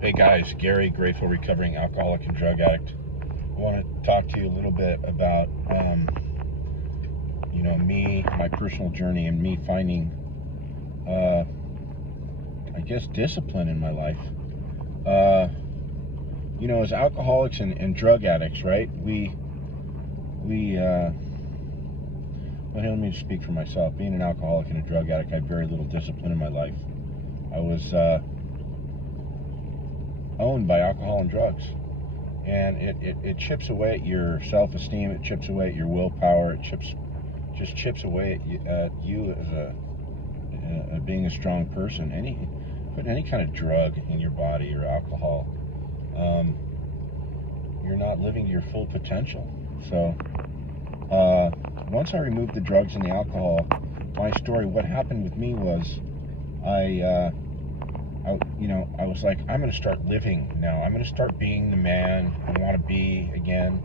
Hey guys, Gary, grateful recovering alcoholic and drug addict. I want to talk to you a little bit about, me, my personal journey, and me finding, discipline in my life. As alcoholics and drug addicts, right? Let me speak for myself. Being an alcoholic and a drug addict, I had very little discipline in my life. I was owned by alcohol and drugs. And it chips away at your self-esteem. It chips away at your willpower. It just chips away at you as being a strong person. Putting any kind of drug in your body or alcohol, you're not living to your full potential. So once I removed the drugs and the alcohol, my story, what happened with me was I was like, I'm going to start living now. I'm going to start being the man I want to be again.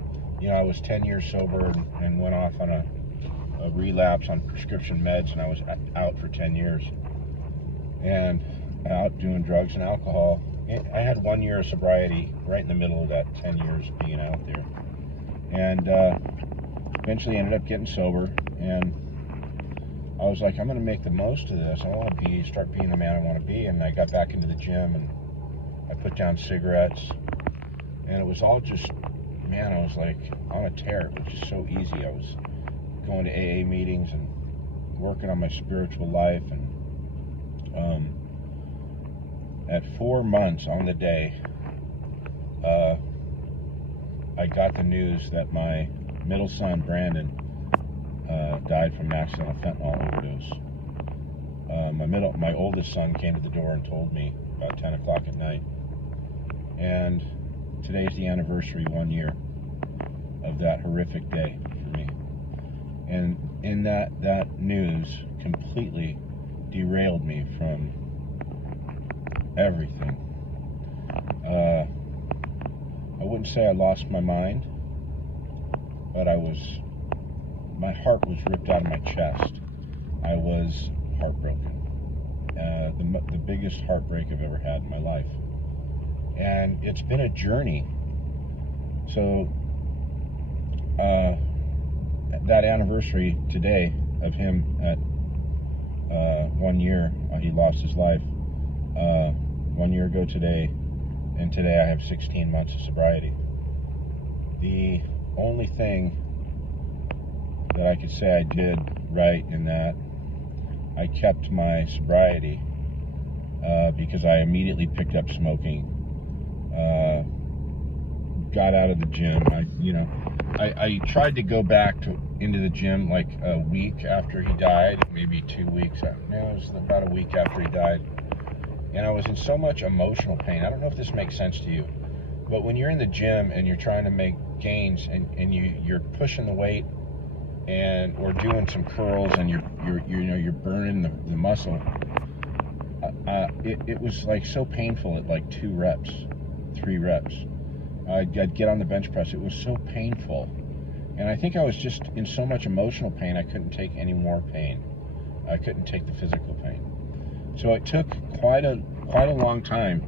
I was 10 years sober and went off on a relapse on prescription meds, and I was out for 10 years. And out doing drugs and alcohol. I had 1 year of sobriety right in the middle of that 10 years being out there. And eventually ended up getting sober, and I was like, I'm going to make the most of this. I want to start being the man I want to be. And I got back into the gym, and I put down cigarettes, and it was all just, man, I was like on a tear. It was just so easy. I was going to AA meetings and working on my spiritual life. And at 4 months on the day, I got the news that my middle son, Brandon, died from an accidental fentanyl overdose. My oldest son came to the door and told me about 10 o'clock at night. And today's the anniversary, 1 year of that horrific day for me. And in that news completely derailed me from everything. I wouldn't say I lost my mind, but my heart was ripped out of my chest. I was heartbroken. The biggest heartbreak I've ever had in my life. And it's been a journey. So that anniversary today of him at 1 year, he lost his life 1 year ago today, and today I have 16 months of sobriety. The only thing that I could say I did right in that, I kept my sobriety because I immediately picked up smoking, got out of the gym. I tried to go back into the gym like a week after he died, maybe 2 weeks. No, it was about a week after he died. And I was in so much emotional pain. I don't know if this makes sense to you, but when you're in the gym and you're trying to make gains and you're pushing the weight or doing some curls and you're burning the muscle, it was like so painful at like 2 reps, 3 reps. I'd get on the bench press. It was so painful, and I think I was just in so much emotional pain I couldn't take any more pain. I couldn't take the physical pain. So it took quite a long time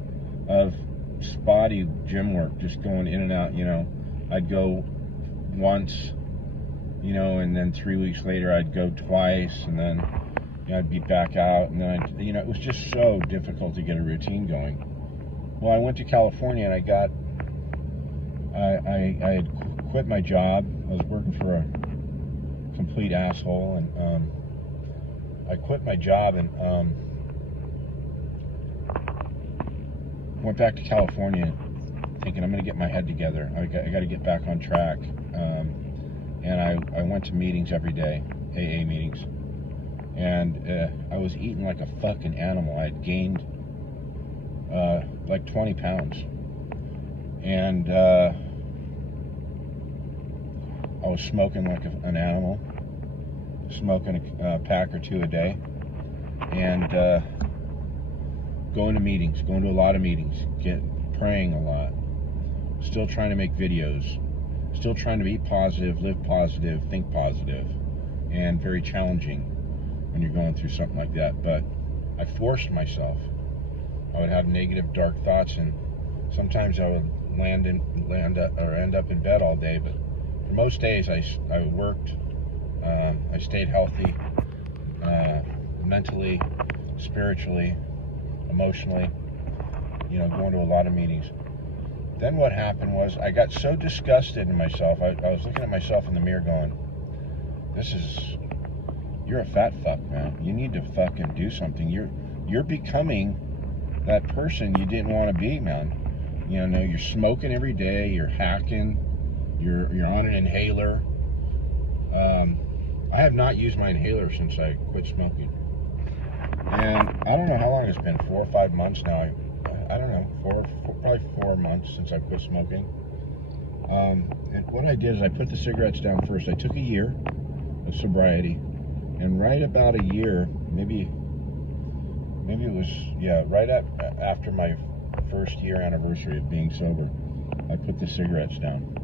of spotty gym work, just going in and out. I'd go once, and then 3 weeks later I'd go twice, and then I'd be back out, and then it was just so difficult to get a routine going. Well, I went to California, and I had quit my job. I was working for a complete asshole, and I quit my job and went back to California thinking I'm going to get my head together. I got to get back on track. And I went to meetings every day, AA meetings. And I was eating like a fucking animal. I had gained like 20 pounds. And I was smoking like an animal, smoking a pack or 2 a day. And going to a lot of meetings, praying a lot, still trying to make videos, still trying to be positive, live positive, think positive, and very challenging when you're going through something like that. But I forced myself. I would have negative, dark thoughts, and Sometimes I would end up in bed all day, but for most days I worked. I stayed healthy, mentally, spiritually, emotionally. Going to a lot of meetings. Then what happened was I got so disgusted in myself. I was looking at myself in the mirror going, you're a fat fuck, man. You need to fucking do something. You're becoming that person you didn't want to be, man. You're smoking every day, you're hacking, you're on an inhaler. I have not used my inhaler since I quit smoking. And I don't know how long it's been, 4 or 5 months now. I don't know, probably 4 months since I quit smoking. And what I did is I put the cigarettes down first. I took a year of sobriety, and right about a year, maybe it was, right after my first year anniversary of being sober, I put the cigarettes down.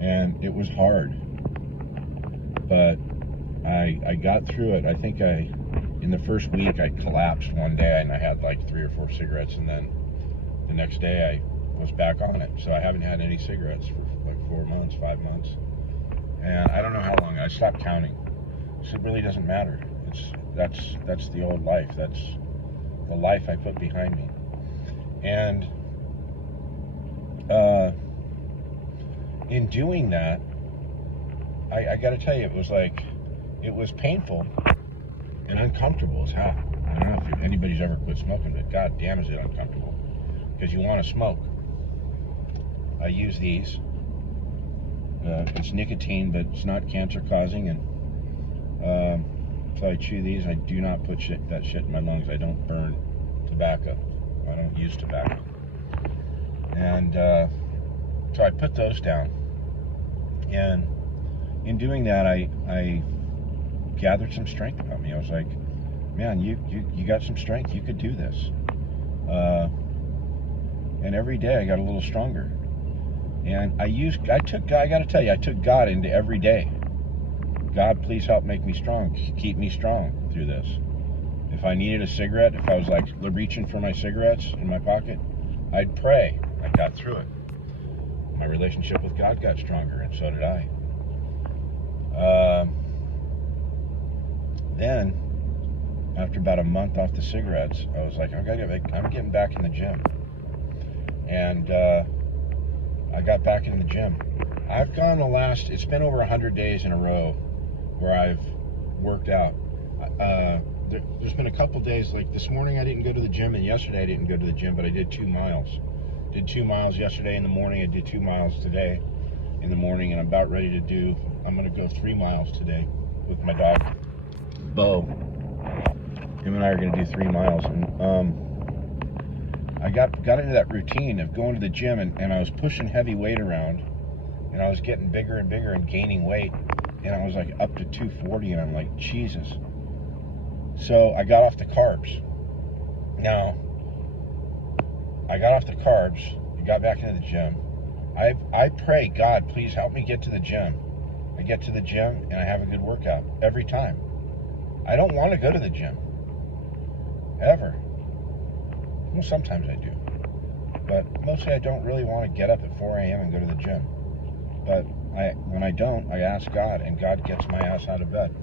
And it was hard, but I got through it. I think in the first week I collapsed one day and I had like 3 or 4 cigarettes, and then the next day I was back on it. So I haven't had any cigarettes for like 4 months, 5 months. And I don't know how long. I stopped counting. So it really doesn't matter. That's the old life. That's the life I put behind me. And in doing that, I got to tell you, it was painful and uncomfortable as hell. I don't know if anybody's ever quit smoking, but god damn is it uncomfortable, because you want to smoke. I use these. It's nicotine, but it's not cancer causing, and so I chew these. I do not put that shit in my lungs. I don't burn tobacco. I don't use tobacco. And so I put those down. And in doing that, I gathered some strength about me. I was like, man, you got some strength. You could do this. And every day I got a little stronger. And I got to tell you, I took God into every day. God, please help make me strong. Keep me strong through this. If I needed a cigarette, if I was like reaching for my cigarettes in my pocket, I'd pray. I got through it. My relationship with God got stronger, and so did I. Then, after about a month off the cigarettes, I was like, I'm getting back in the gym. And I got back in the gym. I've gone it's been over 100 days in a row where I've worked out. There's been a couple days, like this morning I didn't go to the gym, and yesterday I didn't go to the gym, but I did 2 miles. Did 2 miles yesterday in the morning. I did 2 miles today in the morning, and I'm about ready to I'm going to go 3 miles today with my dog, Bo. Him and I are going to do 3 miles. And I got into that routine of going to the gym, and I was pushing heavy weight around, and I was getting bigger and bigger and gaining weight, and I was like up to 240, and I'm like, Jesus. So I got off the carbs. Now, I got off the carbs, I got back into the gym. I pray, God, please help me get to the gym. I get to the gym and I have a good workout every time. I don't want to go to the gym. Ever. Well, sometimes I do. But mostly I don't really want to get up at 4 a.m. and go to the gym. But when I don't, I ask God, and God gets my ass out of bed.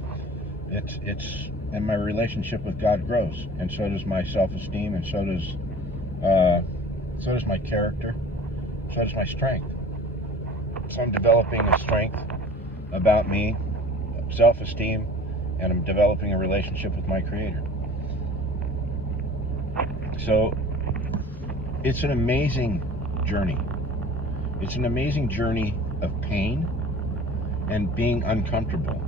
And my relationship with God grows, and so does my self-esteem, and so does my character, so does my strength. So I'm developing a strength about me, self-esteem, and I'm developing a relationship with my Creator. So it's an amazing journey. It's an amazing journey of pain and being uncomfortable.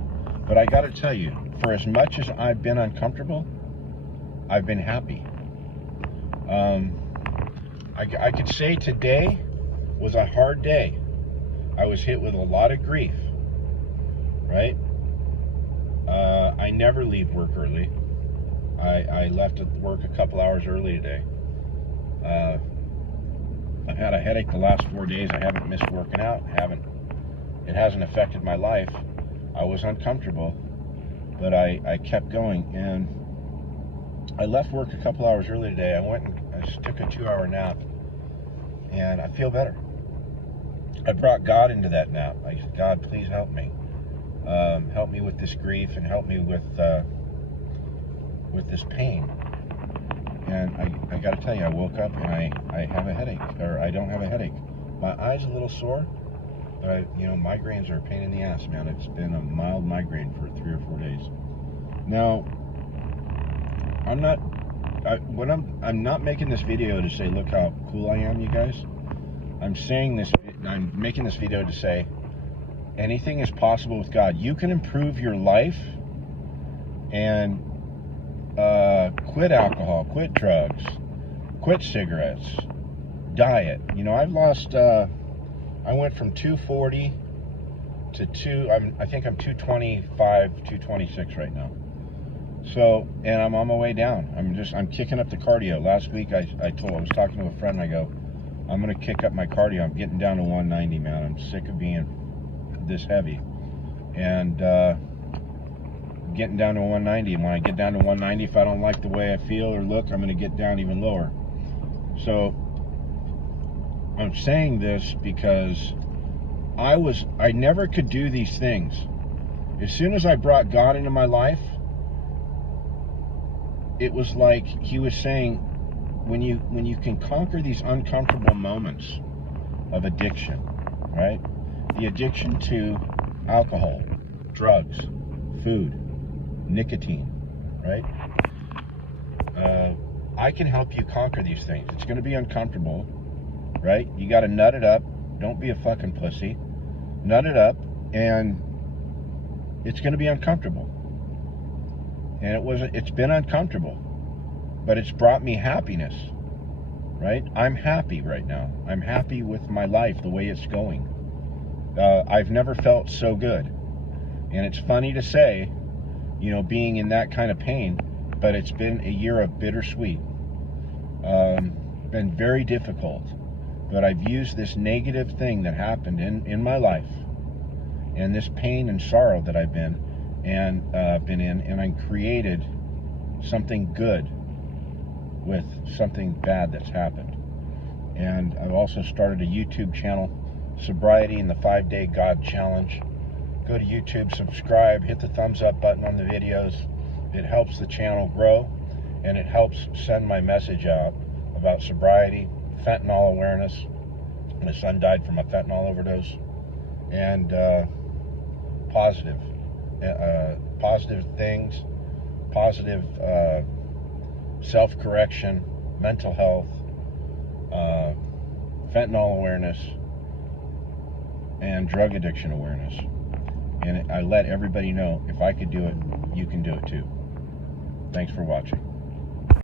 But I got to tell you, for as much as I've been uncomfortable, I've been happy. I could say today was a hard day. I was hit with a lot of grief, right? I never leave work early. I left at work a couple hours early today. I've had a headache the last 4 days. I haven't missed working out. It hasn't affected my life. I was uncomfortable, but I kept going, and I left work a couple hours early today. I went and I just took a 2-hour nap, and I feel better. I brought God into that now. I said, God, please help me. Help me with this grief, and help me with this pain. And I got to tell you, I woke up and I have a headache, or I don't have a headache. My eye's a little sore, but migraines are a pain in the ass, man. It's been a mild migraine for 3 or 4 days. Now, I'm not making this video to say, look how cool I am, you guys. I'm making this video to say, anything is possible with God. You can improve your life and quit alcohol, quit drugs, quit cigarettes, diet. I've lost, I went from 240 to I think I'm 225, 226 right now. So, and I'm on my way down. I'm kicking up the cardio. Last week I was talking to a friend, I go, I'm going to kick up my cardio. I'm getting down to 190, man. I'm sick of being this heavy. And getting down to 190. And when I get down to 190, if I don't like the way I feel or look, I'm going to get down even lower. So I'm saying this because I never could do these things. As soon as I brought God into my life, it was like he was saying, when you can conquer these uncomfortable moments of addiction, right? The addiction to alcohol, drugs, food, nicotine, right? I can help you conquer these things. It's going to be uncomfortable, right? You got to nut it up. Don't be a fucking pussy. Nut it up, and it's going to be uncomfortable. And it's been uncomfortable, but it's brought me happiness, right? I'm happy right now. I'm happy with my life, the way it's going. I've never felt so good. And it's funny to say, being in that kind of pain, but it's been a year of bittersweet. Been very difficult, but I've used this negative thing that happened in my life, and this pain and sorrow that I've been in, and I created something good with something bad that's happened. And I've also started a YouTube channel, Sobriety and the 5-Day God Challenge. Go to YouTube, subscribe, hit the thumbs up button on the videos. It helps the channel grow, and it helps send my message out about sobriety, fentanyl awareness. My son died from a fentanyl overdose, and positive things, positive self-correction, mental health, fentanyl awareness, and drug addiction awareness. And I let everybody know, if I could do it, you can do it too. Thanks for watching.